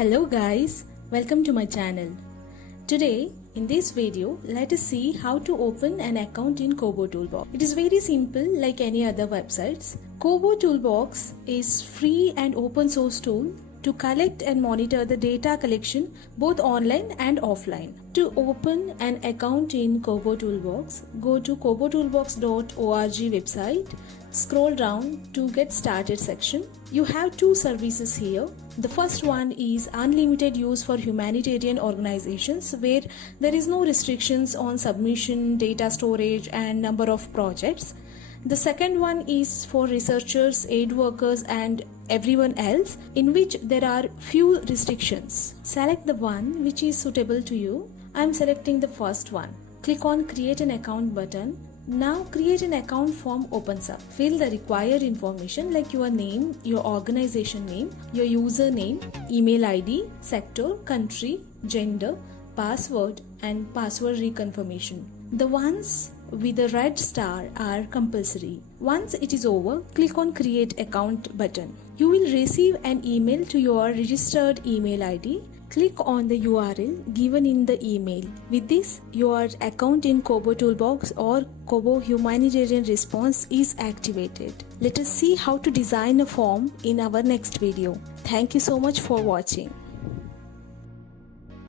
Hello guys, welcome to my channel. Today in this video, let us see how to open an account in KoBo Toolbox. It is very simple like any other websites. KoBo Toolbox is free and open source tool to collect and monitor the data collection both online and offline. To open an account in KoBo Toolbox, go to kobotoolbox.org website, scroll down to get started section. You have two services here. The first one is unlimited use for humanitarian organizations where there is no restrictions on submission, data storage and number of projects. The second one is for researchers, aid workers and everyone else, in which there are few restrictions. Select the one which is suitable to you. I am selecting the first one. Click on create an account button. Now create an account form opens up. Fill the required information like your name, your organization name, your username, email ID, sector, country, gender, password and password reconfirmation. The ones with the red star are compulsory. Once it is over, click on create account button. You will receive an email to your registered email ID. Click on the URL given in the email. With this, your account in KoBo Toolbox or KoBo Humanitarian Response is activated. Let us see how to design a form in our next video. Thank you so much for watching.